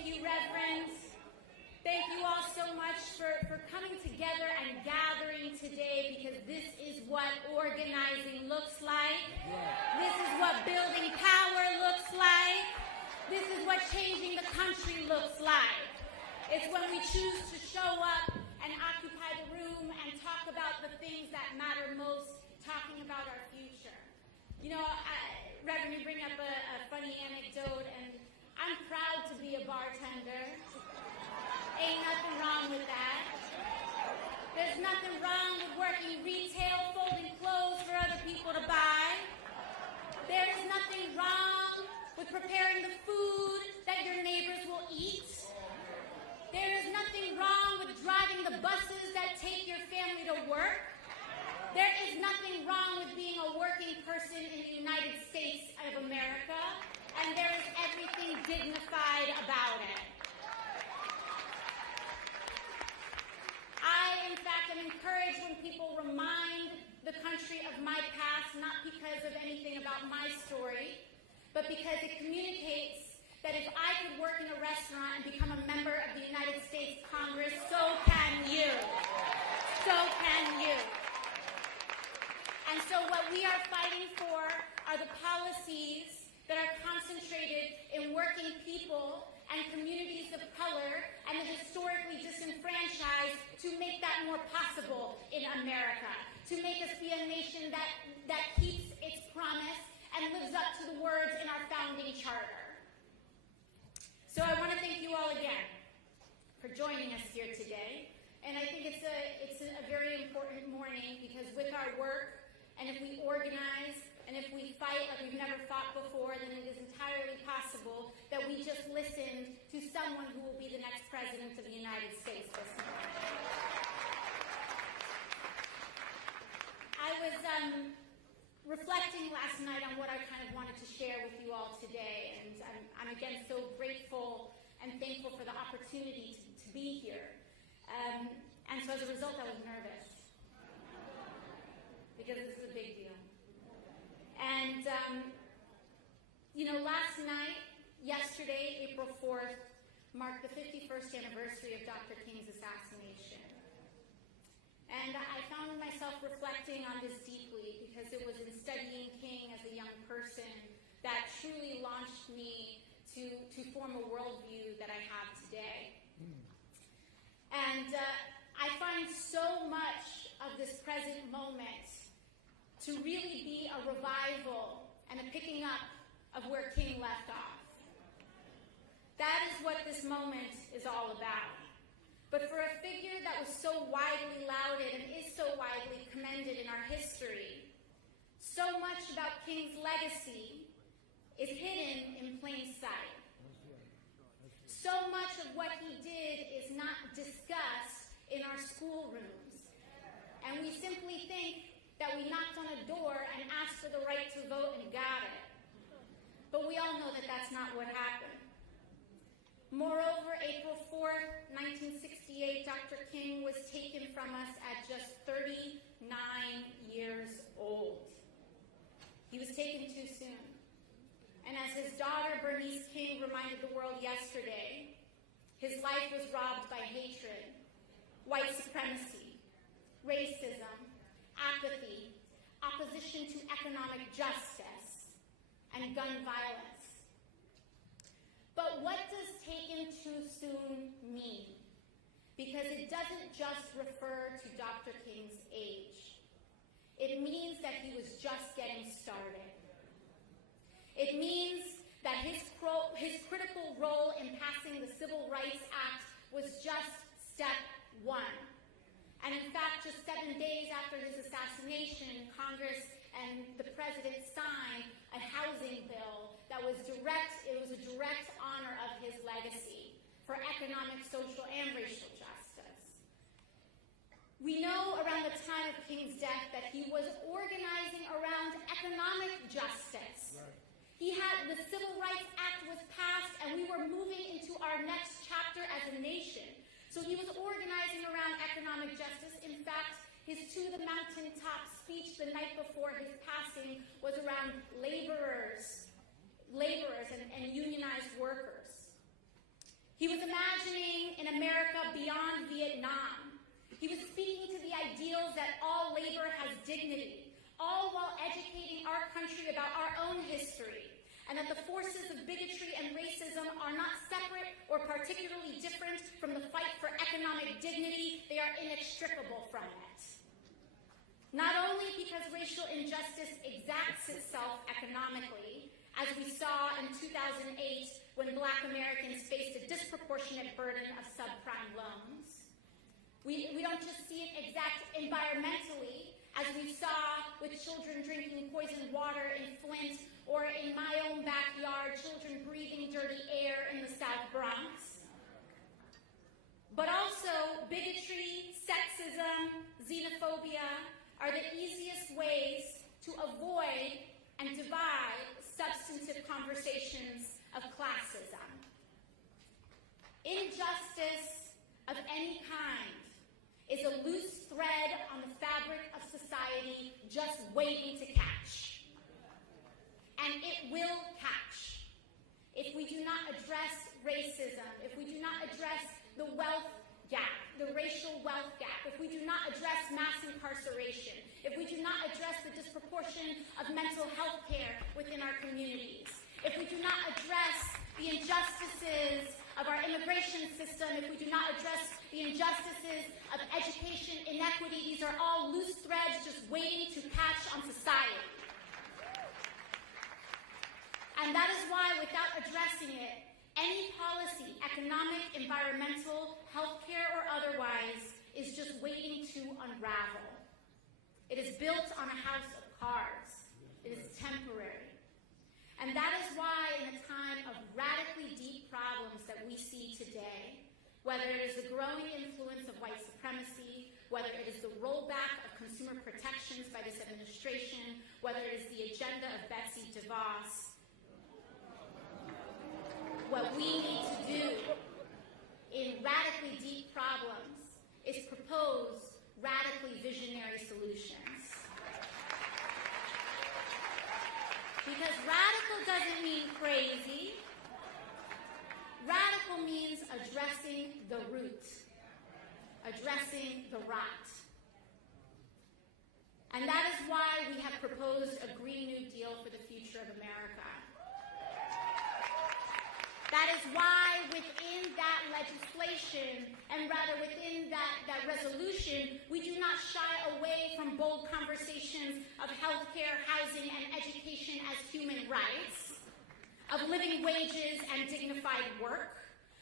Thank you, Reverend. Thank you all so much for coming together and gathering today, because this is what organizing looks like. This is what building power looks like. This is what changing the country looks like. It's when we choose to show up and occupy the room and talk about the things that matter most, talking about our future. You know, Reverend, you bring up a funny anecdote, and I'm proud to be a bartender. Ain't nothing wrong with that. There's nothing wrong with working retail, folding clothes for other people to buy. There's nothing wrong with preparing the food that your neighbors will eat. There is nothing wrong with driving the buses that take your family to work. There is nothing wrong with being a working person in the United States of America, and there is everything dignified about it. I, in fact, am encouraged when people remind the country of my past, not because of anything about my story, but because it communicates that if I could work in a restaurant and become a member of the United States Congress, so can you. So can you. And so what we are fighting for are the policies that are concentrated in working people and communities of color and the historically disenfranchised, to make that more possible in America, to make us be a nation that keeps its promise and lives up to the words in our founding charter. So I want to thank you all again for joining us here today. And I think it's a very important morning, because with our work, and if we organize, and if we fight like we've never fought before, then it is entirely possible that we just listened to someone who will be the next president of the United States this morning. I was reflecting last night on what I kind of wanted to share with you all today, and I'm again so grateful and thankful for the opportunity to be here. And so as a result, I was nervous, because this is a big deal. And, last night, yesterday, April 4th, marked the 51st anniversary of Dr. King's assassination. And I found myself reflecting on this deeply, because it was in studying King as a young person that truly launched me to form a worldview that I have today. And I find so much of this present moment to really be a revival and a picking up of where King left off. That is what this moment is all about. But for a figure that was so widely lauded and is so widely commended in our history, so much about King's legacy is hidden in plain sight. So much of what he did is not discussed in our schoolrooms. And we simply think that we knocked on a door and asked for the right to vote and got it. But we all know that that's not what happened. Moreover, April 4th, 1968, Dr. King was taken from us at just 39 years old. He was taken too soon. And as his daughter, Bernice King, reminded the world yesterday, his life was robbed by hatred, white supremacy, racism, apathy, opposition to economic justice, and gun violence. But what does taken too soon mean? Because it doesn't just refer to Dr. King's age. It means that he was just getting started. It means that his critical role in passing the Civil Rights Act was just step one. And in fact, just 7 days after his assassination, Congress and the President signed a housing bill that was a direct honor of his legacy for economic, social, and racial justice. We know around the time of King's death that he was organizing around economic justice. Right. The Civil Rights Act was passed, and we were moving into our next chapter as a nation. So he was organizing around economic justice. In fact, his To the Mountaintop speech the night before his passing was around laborers and unionized workers. imagining an America beyond Vietnam. He was speaking to the ideals that all labor has dignity, all while educating our country about our own history, and that the forces of bigotry and racism are not separate or particularly different from the fight for economic dignity. They are inextricable from it. Not only because racial injustice exacts itself economically, as we saw in 2008 when Black Americans faced a disproportionate burden of subprime loans. We don't just see it exact environmentally, as we saw with children drinking poisoned water in Flint, or in my own backyard, children breathing dirty air in the South Bronx. But also, bigotry, sexism, xenophobia are the easiest ways to avoid and divide substantive conversations of classism. Injustice of any kind is a loose thread on the fabric of society just waiting to catch. And it will catch. If we do not address racism, if we do not address the wealth gap, the racial wealth gap, if we do not address mass incarceration, if we do not address the disproportion of mental health care within our communities, if we do not address the injustices of our immigration system, if we do not address the injustices of education inequity, these are all loose threads just waiting to catch on society. And that is why, without addressing it, any policy, economic, environmental, healthcare, or otherwise, is just waiting to unravel. It is built on a house of cards. It is temporary. And that is why, in a time of radically deep problems that we see today, whether it is the growing influence of white supremacy, whether it is the rollback of consumer protections by this administration, whether it is the agenda of Betsy DeVos, what we need to do in radically deep problems is propose radically visionary solutions. Because radical doesn't mean crazy. Radical means addressing the root, addressing the rot. And that is why we have proposed a Green New Deal for the future of America. That is why within that legislation, and rather within that resolution, we do not shy away from bold conversations of healthcare, housing, and education as human rights, of living wages and dignified work,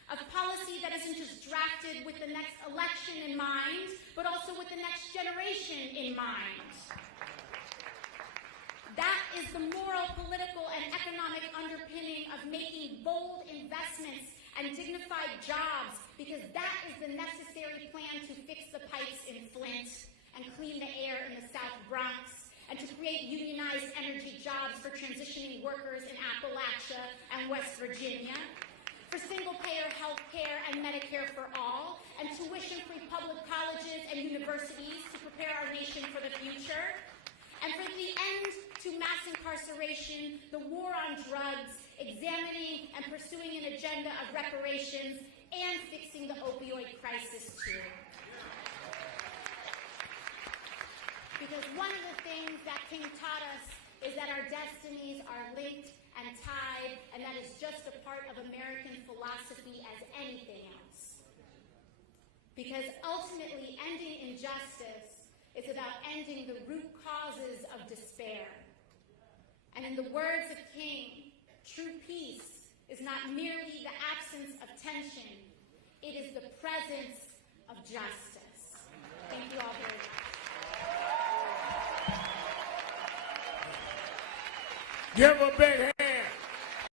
of policy that isn't just drafted with the next election in mind, but also with the next generation in mind. That is the moral, political, and economic underpinning of making bold investments and dignified jobs, because that is the necessary plan to fix the pipes in Flint and clean the air in the South Bronx, and to create unionized energy jobs for transitioning workers in Appalachia and West Virginia, for single-payer health care and Medicare for all, and tuition-free public colleges and universities to prepare our nation for the future, and for the end to mass incarceration, the war on drugs, examining and pursuing an agenda of reparations, and fixing the opioid crisis too. Because one of the things that King taught us is that our destinies are linked and tied, and that is just a part of American philosophy as anything else. Because ultimately, ending injustice is about ending the root causes of despair. And in the words of King, true peace is not merely the absence of tension, it is the presence of justice. Thank you all very much. Give a big hand.